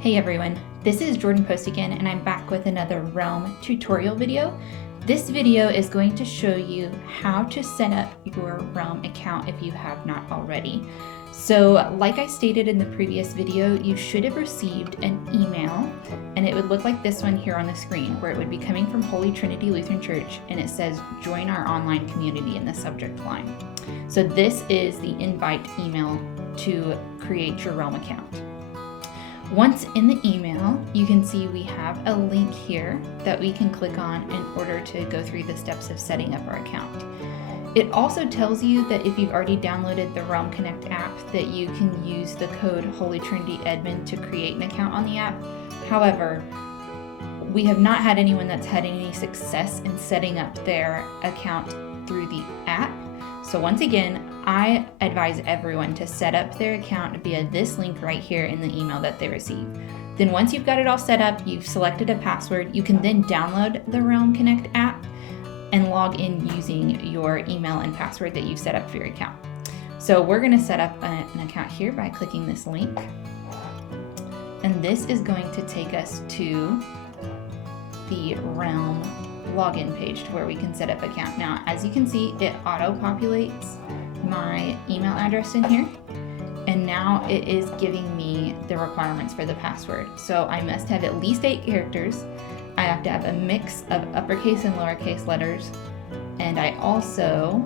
Hey everyone, this is jpost again, and I'm back with another Realm tutorial video. This video is going to show you how to set up your Realm account if you have not already. So like I stated in the previous video, you should have received an email, and it would look like this one here on the screen, where it would be coming from Holy Trinity Lutheran Church, and it says join our online community in the subject line. So this is the invite email to create your Realm account. Once in the email, you can see we have a link here that we can click on in order to go through the steps of setting up our account. It also tells you that if you've already downloaded the Realm Connect app, that you can use the code Holy Trinity Edmund to create an account on the app. However, we have not had anyone that's had any success in setting up their account through the app. So once again, I advise everyone to set up their account via this link right here in the email that they receive. Then once you've got it all set up, you've selected a password, you can then download the Realm Connect app and log in using your email and password that you've set up for your account. So we're going to set up an account here by clicking this link. And this is going to take us to the Realm login page to where we can set up account. Now, as you can see, it auto-populates my email address in here, and now it is giving me the requirements for the password. So I must have at least 8 characters. I have to have a mix of uppercase and lowercase letters, and I also,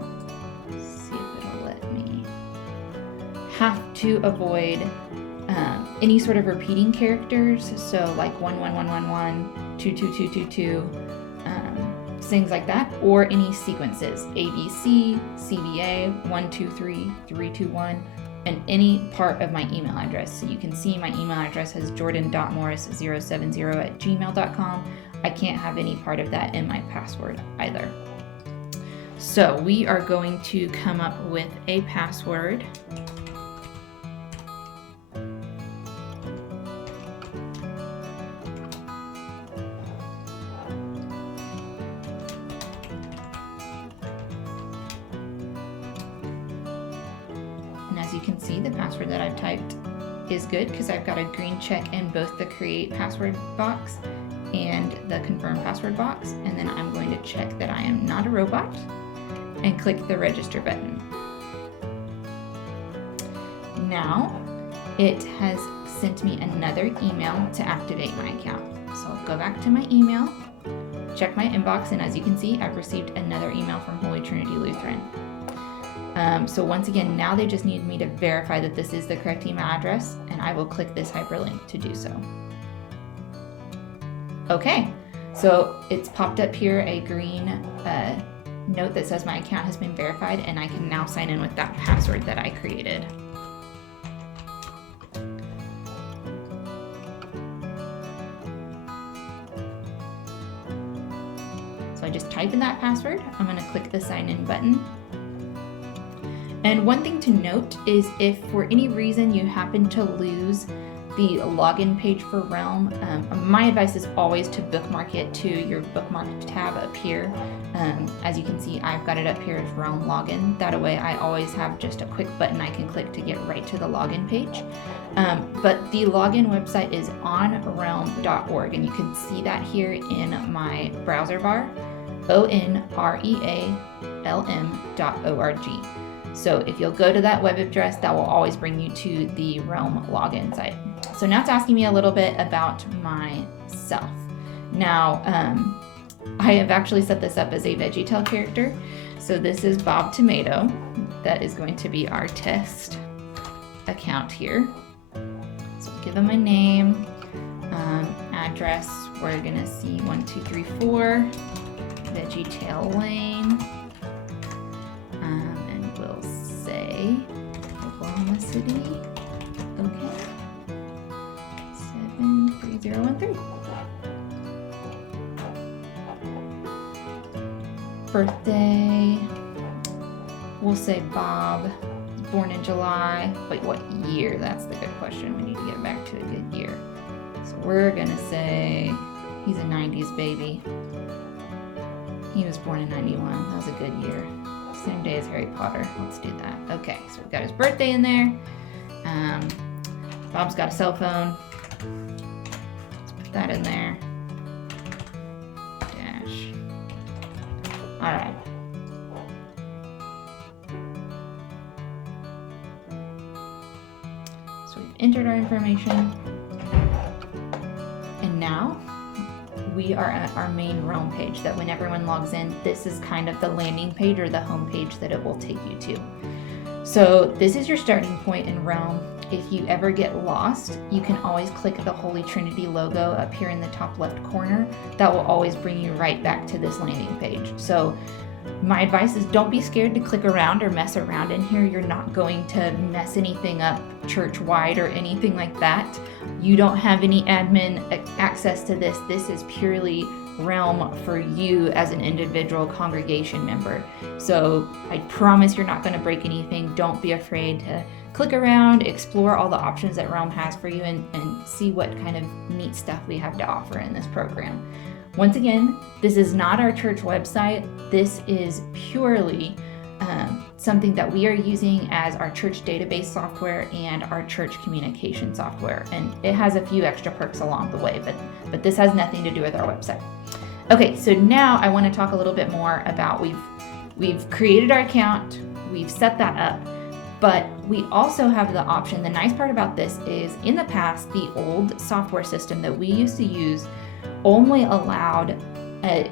let's see if it'll let me, have to avoid any sort of repeating characters, so like 11111, 22222, things like that, or any sequences, ABC, CBA, 123, 321, and any part of my email address. So you can see my email address is jordan.morris070@gmail.com. I can't have any part of that in my password either. So we are going to come up with a password. And as you can see, the password that I've typed is good because I've got a green check in both the create password box and the confirm password box. And then I'm going to check that I am not a robot and click the register button. Now it has sent me another email to activate my account. So I'll go back to my email, check my inbox, and as you can see, I've received another email from Holy Trinity Lutheran. So once again, now they just need me to verify that this is the correct email address, and I will click this hyperlink to do so. Okay, so it's popped up here a green note that says my account has been verified, and I can now sign in with that password that I created. So I just type in that password. I'm going to click the sign in button. And one thing to note is if for any reason you happen to lose the login page for Realm, my advice is always to bookmark it to your bookmarked tab up here. As you can see, I've got it up here as Realm login. That way I always have just a quick button I can click to get right to the login page. But the login website is on realm.org, and you can see that here in my browser bar, onrealm.org. So if you'll go to that web address, that will always bring you to the Realm login site. So now it's asking me a little bit about myself. Now, I have actually set this up as a VeggieTale character. So this is Bob Tomato. That is going to be our test account here. So give him a name, address. We're gonna see 1234 VeggieTale Lane. We'll say Oklahoma City. Okay. 73013. Birthday. We'll say Bob. Born in July. Wait, what year? That's the good question. We need to get back to a good year. So we're gonna say he's a 90s baby. He was born in 91. That was a good year. Same day as Harry Potter. Let's do that. Okay, so we've got his birthday in there. Bob's got a cell phone. that in there. Dash. All right. So we've entered our information. And now we are at our main Realm page that when everyone logs in, this is kind of the landing page or the home page that it will take you to. So this is your starting point in Realm. If you ever get lost, you can always click the Holy Trinity logo up here in the top left corner. That will always bring you right back to this landing page. So my advice is don't be scared to click around or mess around in here. You're not going to mess anything up church-wide or anything like that. You don't have any admin access to this. This is purely Realm for you as an individual congregation member. So I promise you're not going to break anything. Don't be afraid to click around, explore all the options that Realm has for you, and see what kind of neat stuff we have to offer in this program. Once again, this is not our church website. This is purely something that we are using as our church database software and our church communication software. And it has a few extra perks along the way, but this has nothing to do with our website. Okay, so now I want to talk a little bit more about we've created our account, we've set that up, but we also have the option. The nice part about this is in the past, the old software system that we used to use only allowed a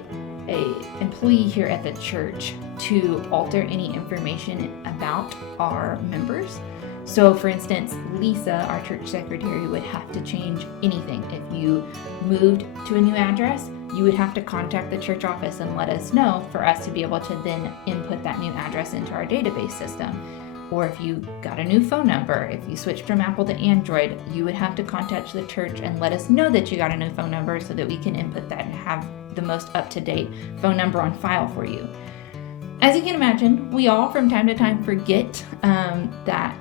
employee here at the church to alter any information about our members. So for instance, Lisa, our church secretary, would have to change anything. If you moved to a new address, you would have to contact the church office and let us know for us to be able to then input that new address into our database system. Or if you got a new phone number, if you switched from Apple to Android, you would have to contact the church and let us know that you got a new phone number so that we can input that and have the most up-to-date phone number on file for you. As you can imagine, we all from time to time forget that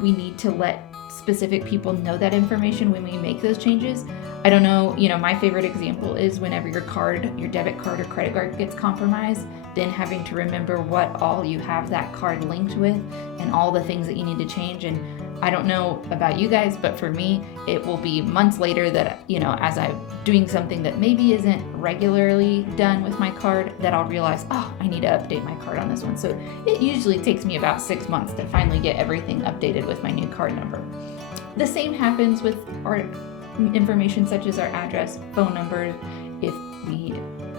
we need to let specific people know that information when we make those changes. I don't know, my favorite example is whenever your debit card or credit card gets compromised, then having to remember what all you have that card linked with and all the things that you need to change. And I don't know about you guys, but for me, it will be months later that, as I'm doing something that maybe isn't regularly done with my card, that I'll realize, I need to update my card on this one. So it usually takes me about 6 months to finally get everything updated with my new card number. The same happens with our information such as our address, phone number. If we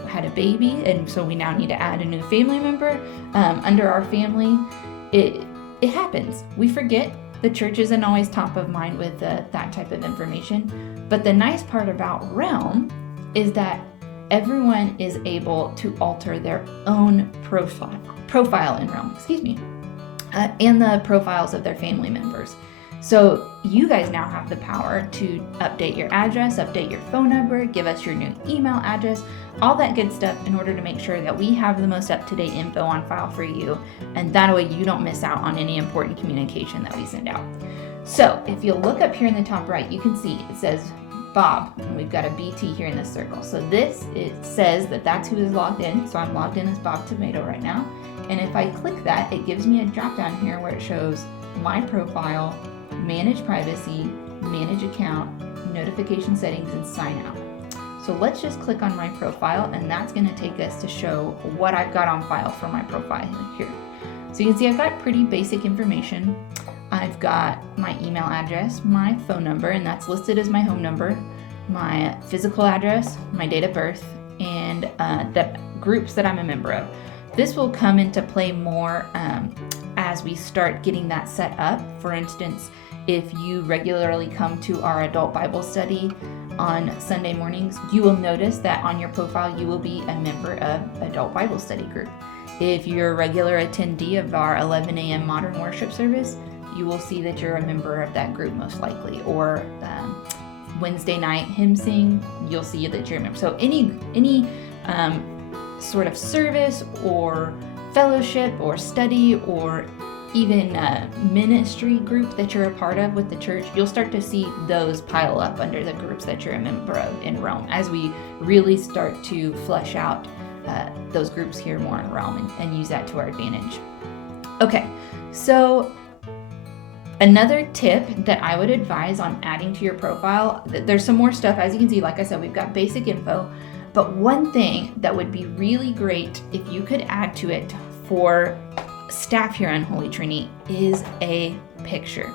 had a baby and so we now need to add a new family member under our family, it happens. We forget. The church isn't always top of mind with that type of information. But the nice part about Realm is that everyone is able to alter their own profile in Realm, and the profiles of their family members. So you guys now have the power to update your address, update your phone number, give us your new email address, all that good stuff in order to make sure that we have the most up-to-date info on file for you. And that way you don't miss out on any important communication that we send out. So if you look up here in the top right, you can see it says Bob, and we've got a BT here in this circle. So it says that that's who is logged in. So I'm logged in as Bob Tomato right now. And if I click that, it gives me a drop down here where it shows my profile, manage privacy, manage account, notification settings, and sign out. So let's just click on my profile, and that's going to take us to show what I've got on file for my profile here. So you can see I've got pretty basic information. I've got my email address, my phone number, and that's listed as my home number, my physical address, my date of birth, and the groups that I'm a member of. This will come into play more as we start getting that set up. For instance, if you regularly come to our adult Bible study on Sunday mornings, you will notice that on your profile you will be a member of adult Bible study group. If you're a regular attendee of our 11 a.m. modern worship service, you will see that you're a member of that group most likely. Or Wednesday night hymn sing, you'll see that you're a member. So any sort of service or fellowship or study or even ministry group that you're a part of with the church, you'll start to see those pile up under the groups that you're a member of in Realm as we really start to flesh out those groups here more in Realm and use that to our advantage. Okay, so Another tip that I would advise on adding to your profile, there's some more stuff. As you can see, like I said, we've got basic info, but one thing that would be really great if you could add to it for staff here on Holy Trinity is a picture.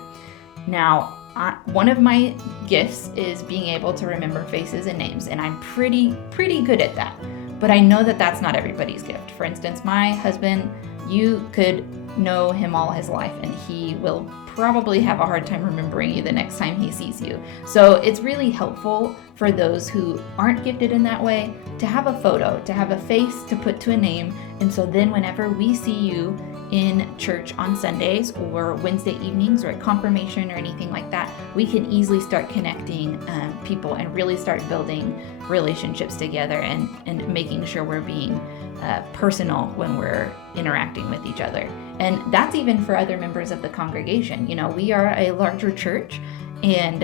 Now, one of my gifts is being able to remember faces and names, and I'm pretty good at that. But I know that that's not everybody's gift. For instance, my husband, you could know him all his life, and he will probably have a hard time remembering you the next time he sees you. So it's really helpful for those who aren't gifted in that way to have a photo, to have a face to put to a name. And so then whenever we see you in church on Sundays or Wednesday evenings or at confirmation or anything like that, we can easily start connecting people and really start building relationships together and making sure we're being personal when we're interacting with each other. And that's even for other members of the congregation. You know, we are a larger church, and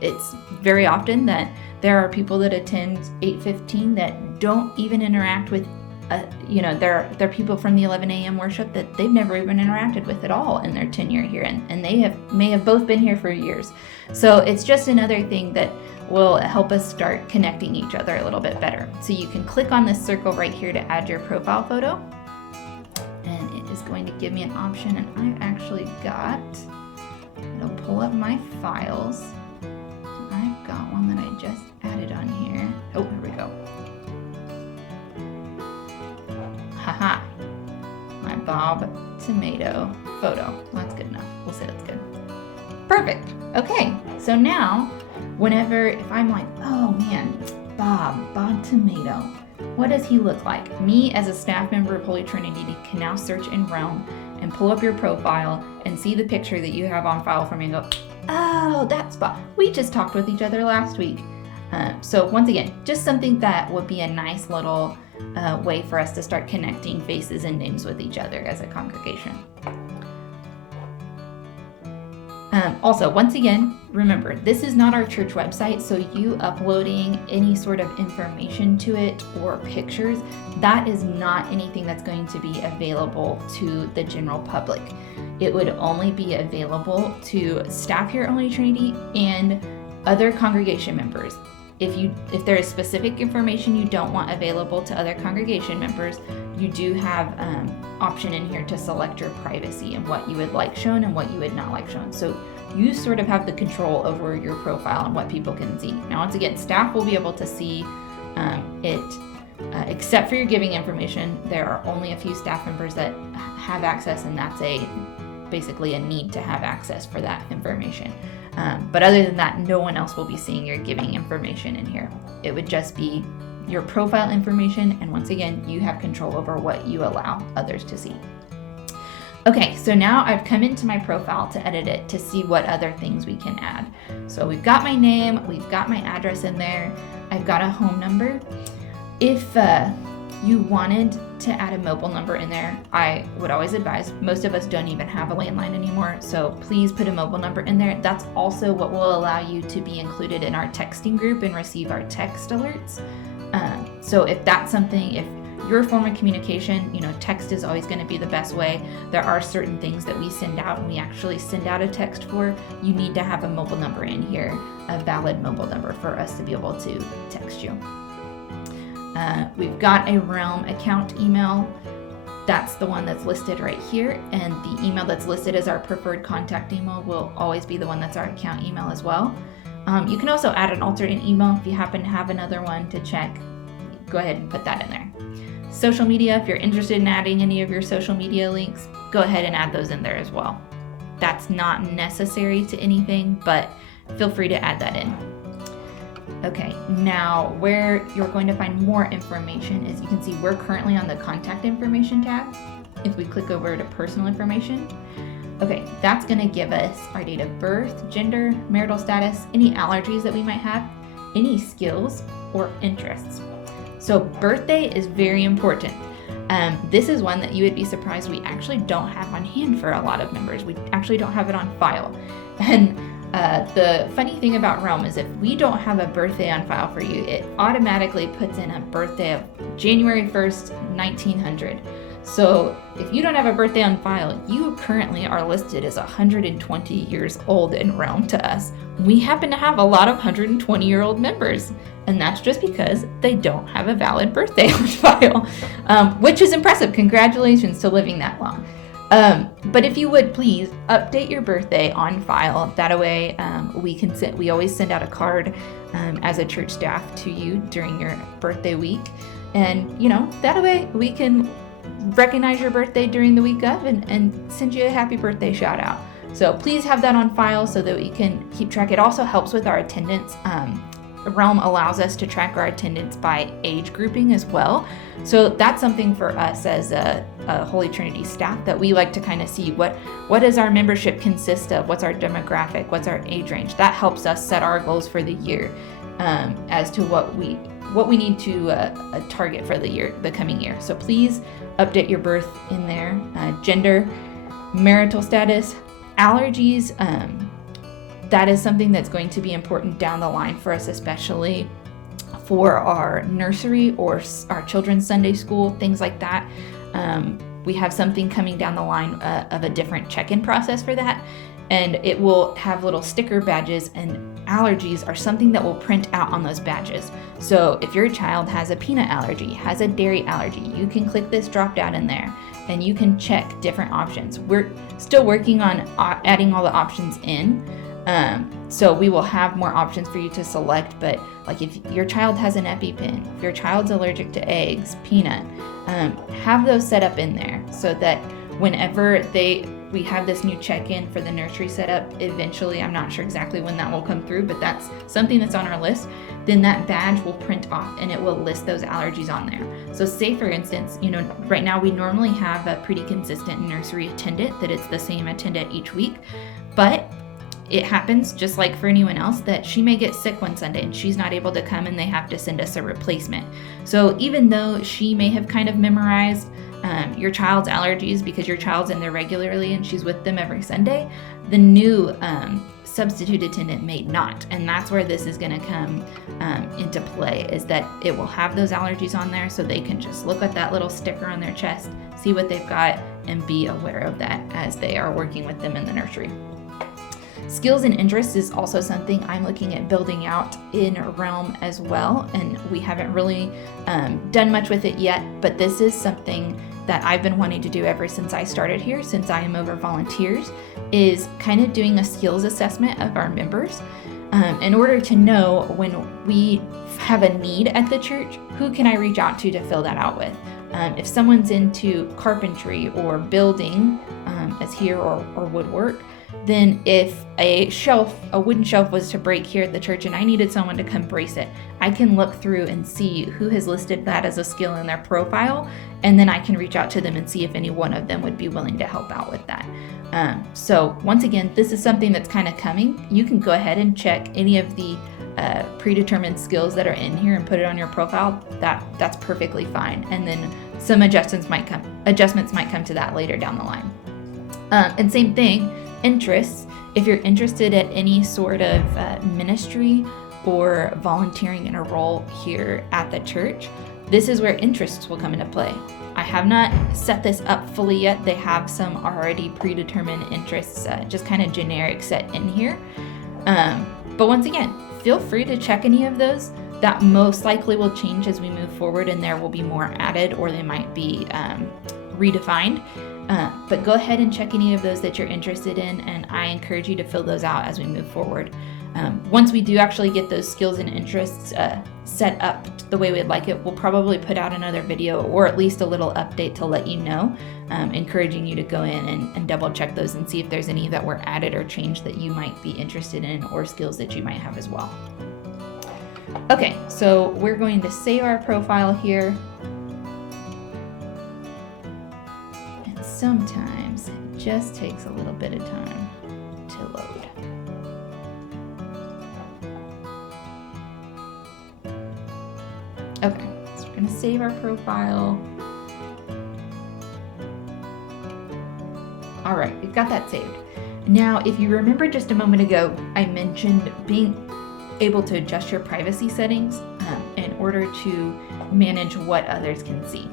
it's very often that there are people that attend 8:15 that don't even interact with there are people from the 11 a.m. worship that they've never even interacted with at all in their tenure here, and they may have both been here for years. So it's just another thing that will help us start connecting each other a little bit better. So you can click on this circle right here to add your profile photo, and it is going to give me an option, and I've actually it'll pull up my files. I've got one that I just added on here. Oh, here we go. Haha, my Bob Tomato photo. Well, that's good enough. We'll say that's good. Perfect. Okay, so now if I'm like, oh man, Bob Tomato, what does he look like? Me as a staff member of Holy Trinity can now search in Realm and pull up your profile and see the picture that you have on file for me and go, oh, that's Bob. We just talked with each other last week. So once again, just something that would be a nice little way for us to start connecting faces and names with each other as a congregation. Also, once again, remember, this is not our church website, so you uploading any sort of information to it or pictures, that is not anything that's going to be available to the general public. It would only be available to staff here at Holy Trinity and other congregation members. If there is specific information you don't want available to other congregation members, you do have option in here to select your privacy and what you would like shown and what you would not like shown. So you sort of have the control over your profile and what people can see. Now, once again, staff will be able to see it, except for your giving information. There are only a few staff members that have access, and that's basically a need to have access for that information. But other than that, no one else will be seeing your giving information in here. It would just be your profile information, and once again, you have control over what you allow others to see. Okay, so now I've come into my profile to edit it to see what other things we can add. So we've got my name, we've got my address in there, I've got a home number. If you wanted to add a mobile number in there, I would always advise, most of us don't even have a landline anymore, so please put a mobile number in there. That's also what will allow you to be included in our texting group and receive our text alerts. So if that's something, if your form of communication, text is always going to be the best way. There are certain things that we send out and we actually send out a text for. You need to have a mobile number in here, a valid mobile number for us to be able to text you. We've got a Realm account email. That's the one that's listed right here, and the email that's listed as our preferred contact email will always be the one that's our account email as well. You can also add an alternate email if you happen to have another one to check. Go ahead and put that in there. Social media, if you're interested in adding any of your social media links, go ahead and add those in there as well. That's not necessary to anything, but feel free to add that in. Okay, now where you're going to find more information is, you can see we're currently on the contact information tab. If we click over to personal information, okay, that's going to give us our date of birth, gender, marital status, any allergies that we might have, any skills or interests. So birthday is very important. This is one that you would be surprised we actually don't have on hand for a lot of members. We actually don't have it on file. And the funny thing about Realm is if we don't have a birthday on file for you, it automatically puts in a birthday of January 1st, 1900. So if you don't have a birthday on file, you currently are listed as 120 years old in Realm to us. We happen to have a lot of 120-year-old members, and that's just because they don't have a valid birthday on file, which is impressive. Congratulations to living that long. But if you would please update your birthday on file. That way we always send out a card as a church staff to you during your birthday week. And that way we can recognize your birthday during the week of and send you a happy birthday shout out. So please have that on file so that we can keep track. It also helps with our attendance. Realm allows us to track our attendance by age grouping as well. So that's something for us as a Holy Trinity staff that we like to kind of see what does our membership consist of, what's our demographic, what's our age range. That helps us set our goals for the year as to what we need to target for the coming year. So please update your birth in there, gender, marital status, allergies. That is something that's going to be important down the line for us, especially for our nursery or our children's Sunday school, things like that. We have something coming down the line of a different check-in process for that. And it will have little sticker badges, and allergies are something that will print out on those badges. So if your child has a peanut allergy, has a dairy allergy, you can click this drop down in there and you can check different options. We're still working on adding all the options in. So we will have more options for you to select, but like if your child has an EpiPen, if your child's allergic to eggs, peanut, have those set up in there so that whenever we have this new check-in for the nursery setup, eventually, I'm not sure exactly when that will come through, but that's something that's on our list, then that badge will print off and it will list those allergies on there. So say for instance, right now we normally have a pretty consistent nursery attendant that it's the same attendant each week, but it happens just like for anyone else that she may get sick one Sunday and she's not able to come and they have to send us a replacement. So even though she may have kind of memorized your child's allergies because your child's in there regularly and she's with them every Sunday, the new substitute attendant may not. And that's where this is going to come into play, is that it will have those allergies on there so they can just look at that little sticker on their chest, see what they've got, and be aware of that as they are working with them in the nursery. Skills and interests is also something I'm looking at building out in Realm as well, and we haven't really done much with it yet, but this is something that I've been wanting to do ever since I started here, since I am over volunteers, is kind of doing a skills assessment of our members in order to know when we have a need at the church, who can I reach out to fill that out with. If someone's into carpentry or building, as here, or woodwork, then if a wooden shelf was to break here at the church and I needed someone to come brace it, I can look through and see who has listed that as a skill in their profile, and then I can reach out to them and see if any one of them would be willing to help out with that. So once again, this is something that's kind of coming. You can go ahead and check any of the predetermined skills that are in here and put it on your profile. That's perfectly fine. And then some adjustments might come to that later down the line. And same thing, interests. If you're interested at any sort of ministry or volunteering in a role here at the church, this is where interests will come into play. I have not set this up fully yet. They have some already predetermined interests, just kind of generic set in here. But once again, feel free to check any of those. That most likely will change as we move forward, and there will be more added, or they might be redefined. But go ahead and check any of those that you're interested in, and I encourage you to fill those out as we move forward. Once we do actually get those skills and interests set up the way we'd like it, we'll probably put out another video or at least a little update to let you know, encouraging you to go in and double check those and see if there's any that were added or changed that you might be interested in, or skills that you might have as well. Okay, so we're going to save our profile here. And sometimes it just takes a little bit of time to load. Okay, so we're gonna save our profile. All right, we've got that saved. Now, if you remember just a moment ago, I mentioned being able to adjust your privacy settings in order to manage what others can see.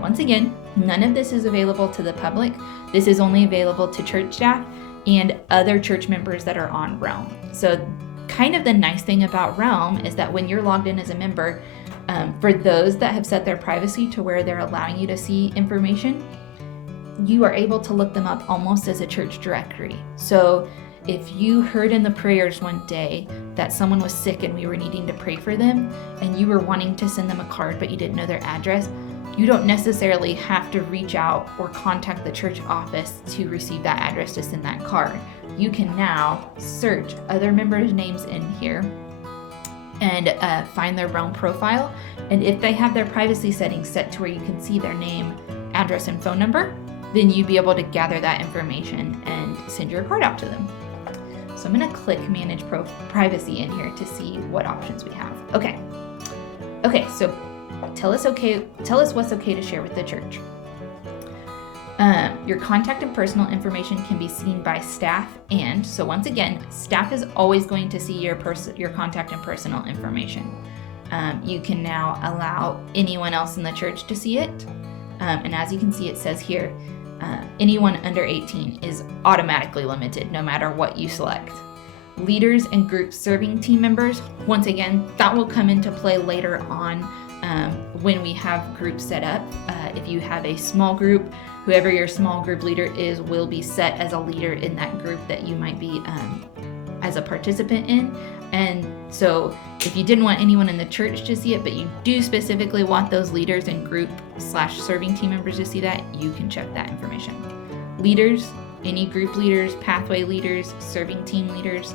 Once again, None of this is available to the public. This is only available to church staff and other church members that are on Realm. So kind of the nice thing about Realm is that when you're logged in as a member, for those that have set their privacy to where they're allowing you to see information, you are able to look them up almost as a church directory. So if you heard in the prayers one day that someone was sick and we were needing to pray for them, and you were wanting to send them a card but you didn't know their address, you don't necessarily have to reach out or contact the church office to receive that address to send that card. You can now search other members' names in here and find their Realm profile. And if they have their privacy settings set to where you can see their name, address, and phone number, then you'd be able to gather that information and send your card out to them. So I'm going to click Manage Privacy in here to see what options we have. Okay, so tell us what's okay to share with the church. Your contact and personal information can be seen by staff, and so once again, staff is always going to see your contact and personal information. You can now allow anyone else in the church to see it, and as you can see, it says here, anyone under 18 is automatically limited no matter what you select. Leaders and group serving team members, once again, that will come into play later on when we have groups set up. If you have a small group, whoever your small group leader is will be set as a leader in that group that you might be as a participant in. And so if you didn't want anyone in the church to see it, but you do specifically want those leaders and group/serving team members to see that, you can check that information. Leaders, any group leaders, pathway leaders, serving team leaders.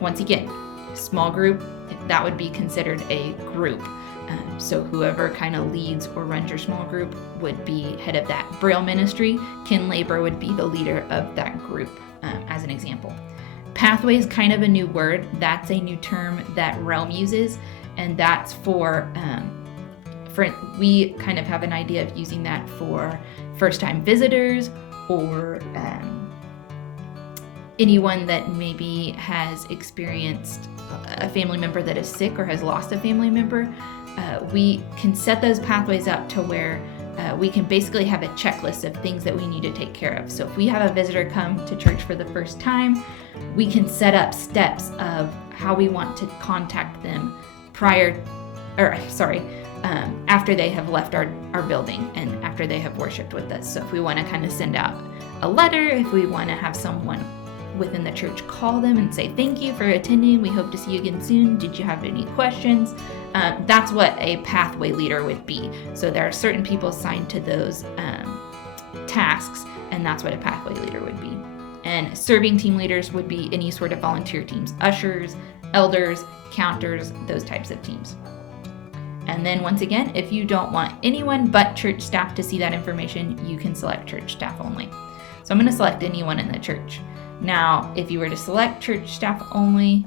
Once again, small group, that would be considered a group. So whoever kind of leads or runs your small group would be head of that. Braille ministry, Kin Labor would be the leader of that group, as an example. Pathway is kind of a new word. That's a new term that Realm uses, and that's for we kind of have an idea of using that for first-time visitors or anyone that maybe has experienced a family member that is sick or has lost a family member. We can set those pathways up to where we can basically have a checklist of things that we need to take care of. So if we have a visitor come to church for the first time, we can set up steps of how we want to contact them after they have left our building and after they have worshiped with us. So if we want to kind of send out a letter, if we want to have someone within the church call them and say, thank you for attending, we hope to see you again soon, did you have any questions? That's what a pathway leader would be. So there are certain people assigned to those tasks, and that's what a pathway leader would be. And serving team leaders would be any sort of volunteer teams, ushers, elders, counters, those types of teams. And then once again, if you don't want anyone but church staff to see that information, you can select church staff only. So I'm going to select anyone in the church. Now, if you were to select church staff only,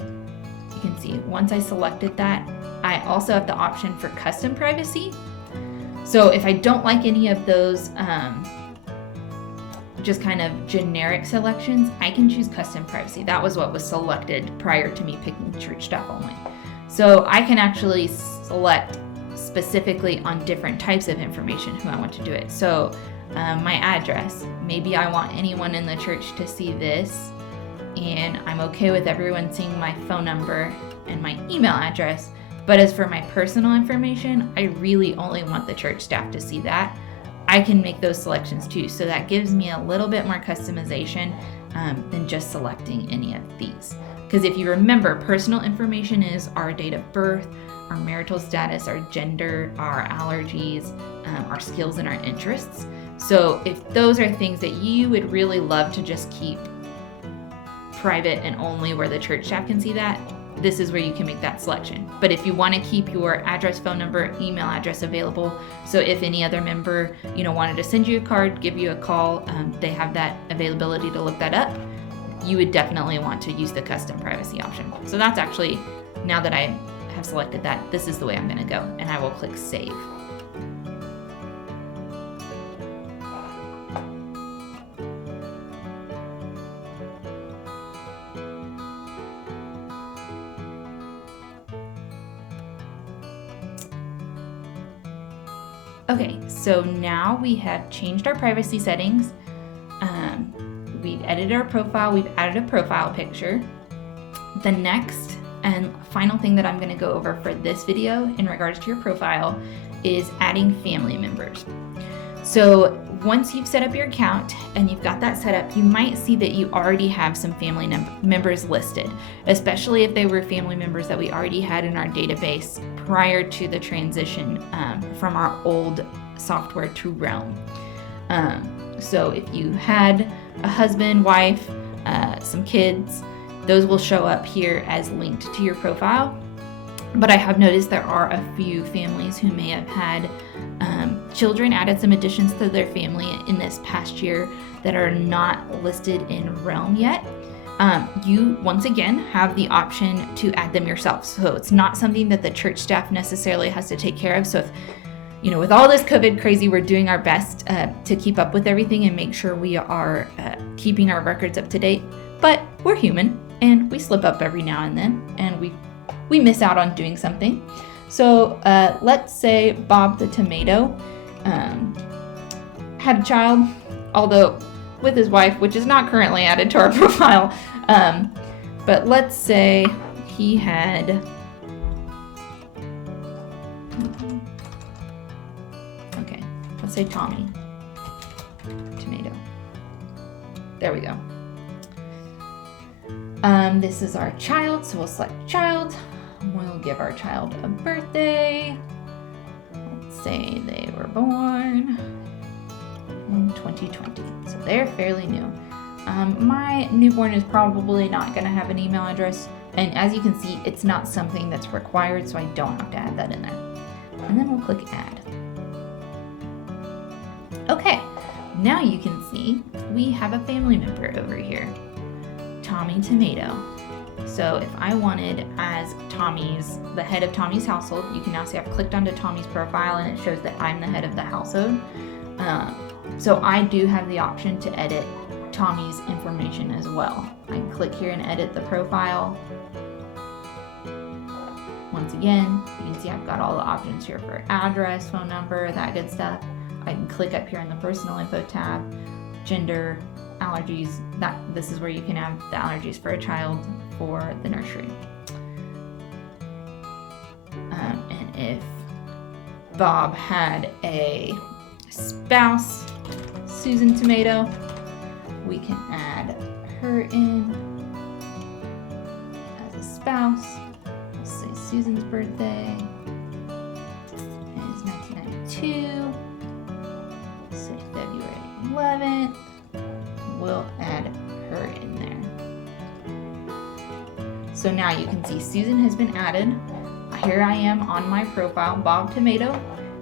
you can see once I selected that, I also have the option for custom privacy. So if I don't like any of those just kind of generic selections, I can choose custom privacy. That was what was selected prior to me picking church staff only. So I can actually select specifically on different types of information who I want to do it. So my address, maybe I want anyone in the church to see this, and I'm okay with everyone seeing my phone number and my email address. But as for my personal information, I really only want the church staff to see that. I can make those selections too. So that gives me a little bit more customization than just selecting any of these. Because if you remember, personal information is our date of birth, our marital status, our gender, our allergies, our skills, and our interests. So if those are things that you would really love to just keep private and only where the church staff can see that, this is where you can make that selection. But if you want to keep your address, phone number, email address available, so if any other member, wanted to send you a card, give you a call, they have that availability to look that up, you would definitely want to use the custom privacy option. So that's actually, now that I have selected that, this is the way I'm going to go, and I will click Save. Okay, so now we have changed our privacy settings. We've edited our profile, we've added a profile picture. The next and final thing that I'm going to go over for this video in regards to your profile is adding family members. So once you've set up your account and you've got that set up, you might see that you already have some family members listed, especially if they were family members that we already had in our database prior to the transition from our old software to Realm. So if you had a husband, wife, some kids, those will show up here as linked to your profile. But I have noticed there are a few families who may have had children, added some additions to their family in this past year that are not listed in Realm yet. You, once again, have the option to add them yourself. So it's not something that the church staff necessarily has to take care of. So if, with all this COVID crazy, we're doing our best to keep up with everything and make sure we are keeping our records up to date. But we're human and we slip up every now and then, and we miss out on doing something. So let's say Bob the tomato had a child, although with his wife, which is not currently added to our profile. But let's say he had, okay, let's say Tommy tomato. There we go. This is our child, so we'll select child. We'll give our child a birthday. Let's say they were born in 2020, so they're fairly new. My newborn is probably not going to have an email address, and as you can see, it's not something that's required, so I don't have to add that in there. And then we'll click add. Okay, now you can see we have a family member over here, Tommy Tomato. So if I wanted as the head of Tommy's household, you can now see I've clicked onto Tommy's profile and it shows that I'm the head of the household. So I do have the option to edit Tommy's information as well. I can click here and edit the profile. Once again, you can see I've got all the options here for address, phone number, that good stuff. I can click up here in the personal info tab, gender, allergies. This is where you can have the allergies for a child for the nursery. And if Bob had a spouse, Susan Tomato, we can add her in as a spouse. Let's say Susan's birthday is 1992. Say February 11th. We'll add her in there. So now you can see Susan has been added. Here I am on my profile, Bob Tomato,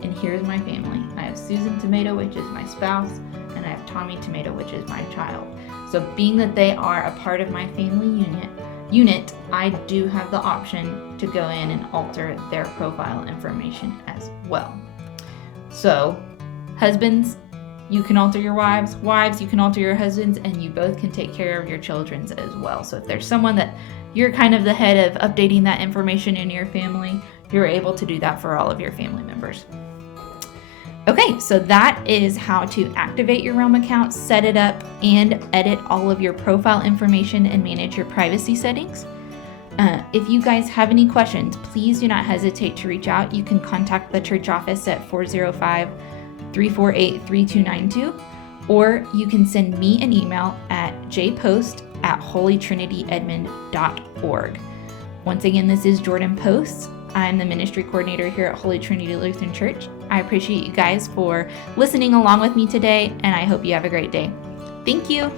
and here's my family. I have Susan Tomato, which is my spouse, and I have Tommy Tomato, which is my child. So being that they are a part of my family unit, I do have the option to go in and alter their profile information as well. So husbands, you can alter your wives, you can alter your husbands, and you both can take care of your children's as well. So if there's someone that you're kind of the head of updating that information in your family, you're able to do that for all of your family members. Okay, so that is how to activate your Realm account, set it up, and edit all of your profile information and manage your privacy settings. If you guys have any questions, please do not hesitate to reach out. You can contact the church office at 405-348-3292, or you can send me an email at jpost@holytrinityedmond.org. Once again, this is Jordan Post. I'm the ministry coordinator here at Holy Trinity Lutheran Church. I appreciate you guys for listening along with me today, and I hope you have a great day. Thank you.